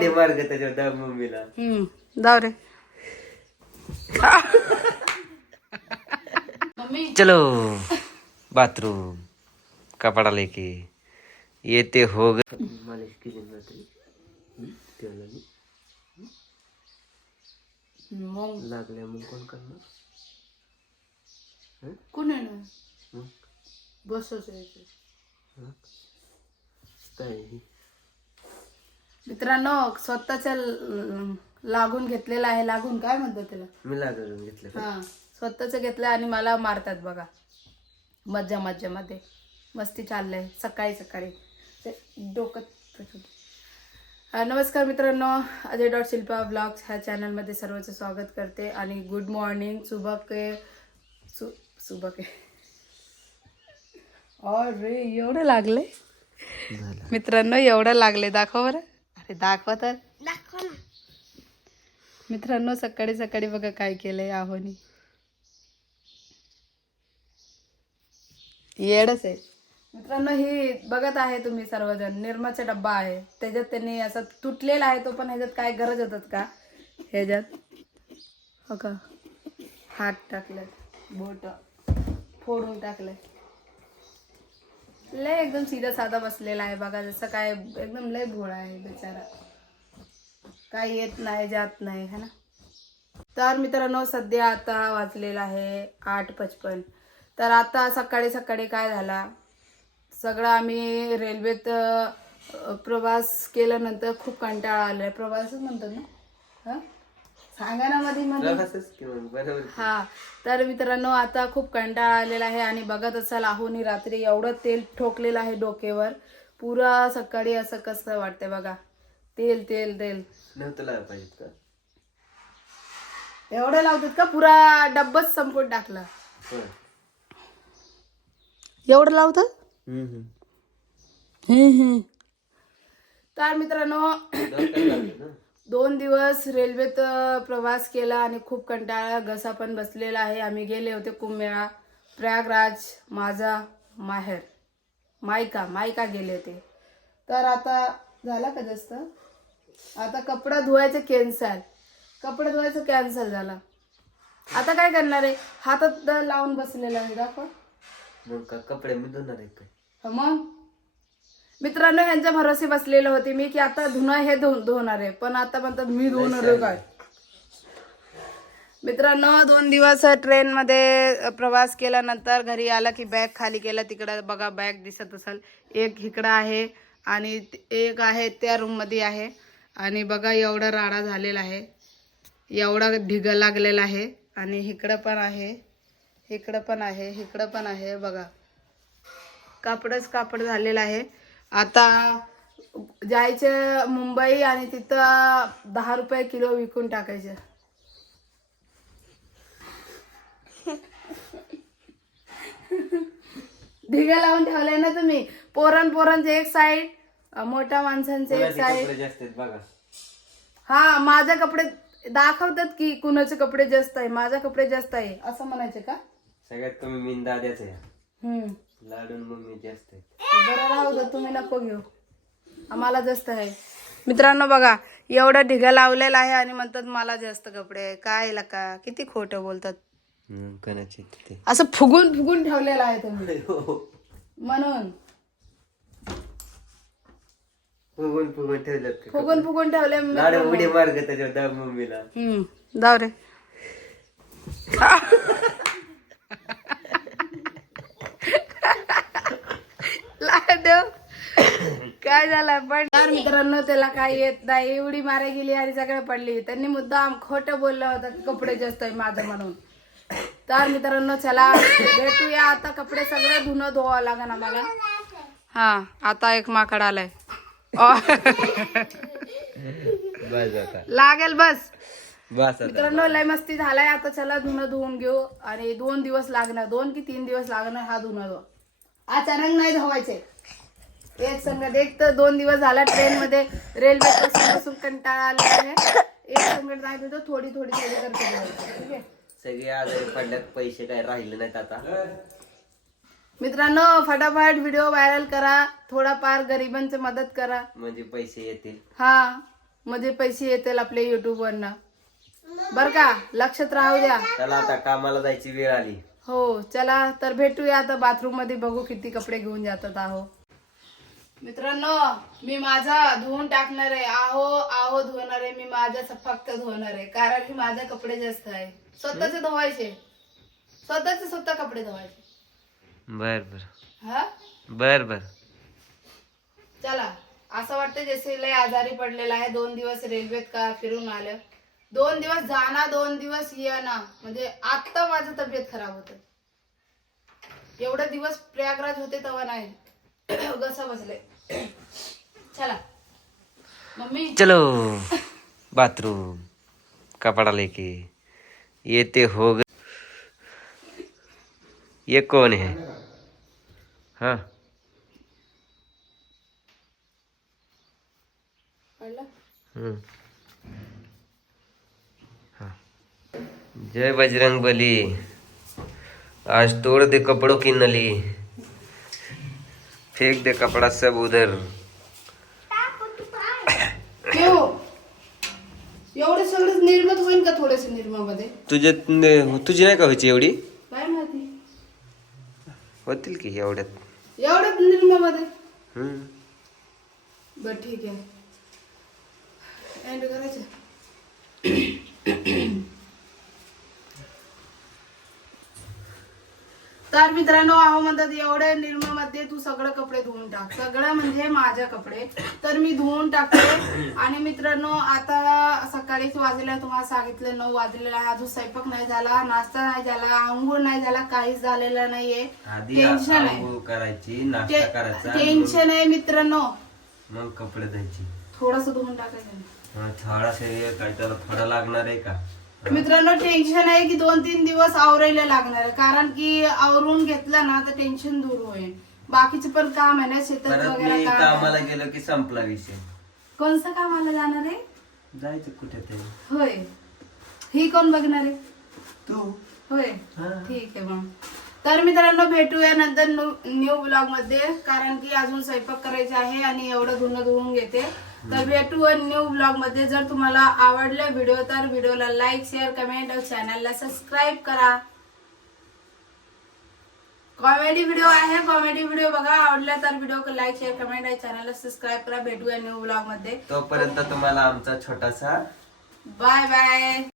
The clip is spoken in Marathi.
उडी मार ग त्याच्यावर दाब मम्मीला हम्म जाऊ रे. चलो बाथरूम कपडा लेके येते हो ग. मालिश केली ना तरी. तेवढं मग? लागल्या मग कोण करणार मग? बसच यायचं. काय मित्रांनो स्वतःच्या ल- लागून घेतलेला आहे. लागून काय म्हणतात त्याला? मी लागून घेतलं? हा स्वतःच घेतलं आणि मला मारतात बघा. मज्जा मज्जामध्ये मस्ती चाललंय. सकाळी सकाळी. ते डोकं नमस्कार मित्रांनो. अजय डॉट शिल्पा ब्लॉग्स ह्या चॅनलमध्ये सर्वांचं स्वागत करते आणि गुड मॉर्निंग सुबह के सु सुबह के अरे एवढं लागले मित्रांनो एवढं लागले दाखव बरं. अरे दाखवा तर. मित्रांनो सकाळी सकाळी बघा काय केलंय आहोनी. येडच आहे. मित्रांनो ही बघत आहे तुम्ही सर्वजण. निर्माचा डब्बा आहे. त्याच्यात त्यांनी असं तुटलेला आहे तो पण ह्याच्यात काय गरज होतात का? ह्याच्यात. हो का हात टाकले बोट. फोडून टाकले लय एकदम सीधा साधा बसलेला आहे बघा जसं काय एकदम लय भोळा आहे बिचारा. काय येत नाही जात नाही है ना? तर मित्रांनो सध्या आता वाचलेला आहे आठ पचपन. तर आता सकाळी सकाळी काय झाला? सगळं आम्ही रेल्वेत प्रवास केल्यानंतर खूप कंटाळा आलाय. प्रवासच म्हणतात ना? हा? सांगा ना मध्ये मध्ये प्रवासच की. मग बरोबर हा तर मित्रांनो आता खूप कंटाळा आलेला आहे आणि बघत असाल आहोनी रात्री एवढं तेल ठोकलेलं आहे डोक्यावर पुरा सकाळी असं कसं वाटतंय बघा. तेल तेल तेल. नव्हतं लावायला पाहिजे का? एवढं लावतात का? पुरा डब्बाच संपून टाकला. होय. एवढं लावतात हम्म, हम्म. तर मित्रांनो ना. दोन दिवस रेल्वेत प्रवास केला आणि खूप कंटाळा घसा पण बसलेला आहे. आम्ही गेले होते कुंभमेळा प्रयागराज माझा माहेर. मायका मायका गेले होते. तर आता झाला का जास्त? आता कपडा धुवायचं कॅन्सल कपडे धुवायचं कॅन्सल झाला. आता काय करणार आहे? हातात लावून बसलेला आहे. दाखव. कपडे मी धुणार आहे मग? मित्रांनो ह्यांच्या भरोसे बसलेले होते मी की आता धुणं हे धु धुवणार आहे. पण आता म्हणतात मी धुवणार काय? मित्रांनो दोन दिवस ट्रेनमध्ये प्रवास केल्यानंतर घरी आला की बॅग खाली केला. तिकडं बघा बॅग दिसत असेल. एक इकडं आहे आणि एक आहे त्या रूममध्ये आहे. आणि बघा एवढा राडा झालेला आहे. एवढा ढिग लागलेला आहे. आणि इकडं पण आहे. इकडं पण आहे. इकडं पण आहे. बघा. कापडच कापड झालेलं आहे. आता जायचं मुंबई आणि तिथं दहा रुपये किलो विकून टाकायचं. ढिगा लावून ठेवलाय ना तुम्ही. पोरण पोरांचे एक साईड मोठ्या माणसांचे एक साईड हा माझे कपडे दाखवतात की कुणाचे कपडे जास्त आहे माझे कपडे जास्त आहे असं म्हणायचे का? सगळ्यात कमी मी दाद्याच आहे हम्म. लाडून मम्मी जास्त आहे. बरं राहू दे तुम्ही नको घेऊ. आम्हाला जास्त आहे. मित्रांनो बघा एवढा ढिगा लावलेला आहे आणि म्हणतात मला जास्त कपडे आहे. काय का किती खोटं बोलतात. हम्म, कोणाचे ते असं फुगून फुगून ठेवलेलं आहे तुम्ही. म्हणून. फुगून फुगून ठेवलं फुगून फुगून ठेवले लाडू उडी मार ग त्याच्यावर दाब मम्मीला. हम्म जाऊ रे लाडू काय झालं? पण तर मित्रांनो त्याला काय येत नाही. एवढी मारा गेली आणि सगळं पडली. त्यांनी मुद्दाम खोटं बोललं होतं की कपडे जास्त आहे माझं म्हणून. तर मित्रांनो चला भेटूया. आता कपडे सगळे धुणं धुवावं लागेल आम्हाला. हा आता एक माकड आलाय. लागेल बस. बस मित्रांनो लय मस्ती झालाय. आता चला धुणं धुवून घेऊ. आणि दोन दिवस लागणार. दोन की तीन दिवस लागणार हा धुणं धुवा. अचानक नाही धुवायचे. एक संगत एक तर दोन दिवस झाला ट्रेन मध्ये रेल्वे बसून बसून कंटाळा आला आहे. एक संगत नाही धुतो थोडी थोडी थोडी करते. ठीक आहे? सगळे आजारी पडल्यात पैसे काय राहिले नाहीत आता. मित्रांनो फटाफट व्हिडिओ व्हायरल करा. थोडाफार गरिबांची मदत करा. म्हणजे पैसे येतील. हा मध्ये पैसे येतील आपल्या युट्यूब वरनं. बर का? लक्षात राहू द्या. त्याला आता कामाला जायची वेळ आली. हो चला तर भेटूया आता बाथरूममध्ये. बघू किती कपडे घेऊन जातात आहो. मित्रांनो मी माझा धुवून टाकणार आहे. आहो आहो धुवणार आहे. मी माझा फक्त धुवणार आहे. कारण की माझे कपडे जास्त आहे. स्वतःचे धुवायचे. स्वतःचे स्वतः कपडे धुवायचे. बर बर. हा? बर बर. चला. असं वाटतं जसे लय आजारी पडलेला आहे. दोन दिवस रेल्वेत का फिरून आलं. दोन दिवस जाणार दोन दिवस येणार म्हणजे आता माझं तब्येत खराब होत. एवढे दिवस प्रयागराज होते तेव्हा नाही. बसले चला. मम्मी? चलो. बाथरूम. कपड़ा लेके. ये ते हो गए ये कौन है? हाँ. हाँ. जय बजरंग बली आज तोड़ दे कपड़ों की नली. फेंक दे कपड़ा सब उधर। एवढे सगळं निर्मत होईल का थोडेसे निर्मामध्ये? तुझे तुझी नाही का व्हायची एवढी? काय माहिती? होतील की एवढ्यात. एवढ्यात निर्मामध्ये? हम्म. बर ठीक आहे. एंड करायचं. तर मित्रांनो अहो म्हणतात एवढ्या निर्मामध्ये तू सगळं कपडे धुवून टाक. सगळं म्हणजे माझे कपडे. तर मी धुवून टाकते. आणि मित्रांनो आता सकाळीच वाजले तुम्हाला सांगितलं नऊ वाजलेला आहे. अजून स्वयंपाक नाही झाला नाश्ता नाही झाला आंघोळ नाही झाला काहीच झालेलं नाहीये. टेन्शन आहे. टेन्शन आहे मित्रांनो. मग कपडे धुवायचे. थोडस धुवून टाकायचं. त्याला थोडा लागणार आहे का? मित्रांनो टेन्शन आहे की दोन तीन दिवस आवरायला लागणार. कारण की आवरून घेतलं ना तर टेन्शन दूर होईल. बाकीचे पण काम आहे ना शेतात परत वगैरे काम कामाला आहे. गेलो की संपला विषय. कोणतं कामाला जाणार आहे? जायचं कुठे तरी होय. ही कोण बघणार आहे? तू. होय. हा. ठीक आहे मग. तर मित्रांनो भेटूया नंतर न्यू ब्लॉगमध्ये. कारण की अजून स्वयंपाक करायचे आहे आणि एवढं धुणं धुवून घेते. तर भेटू न्यू ब्लॉगमध्ये. जर तुम्हाला आवडला व्हिडिओ तर व्हिडिओला लाईक शेअर कमेंट और चॅनलला सबस्क्राईब करा. कॉमेडी व्हिडिओ आहे कॉमेडी व्हिडिओ बघा. आवडला तर व्हिडिओ लाईक शेअर कमेंट आणि चॅनलला सबस्क्राईब करा. भेटूया न्यू ब्लॉगमध्ये. तोपर्यंत तुम्हाला आमचा छोटासा बाय बाय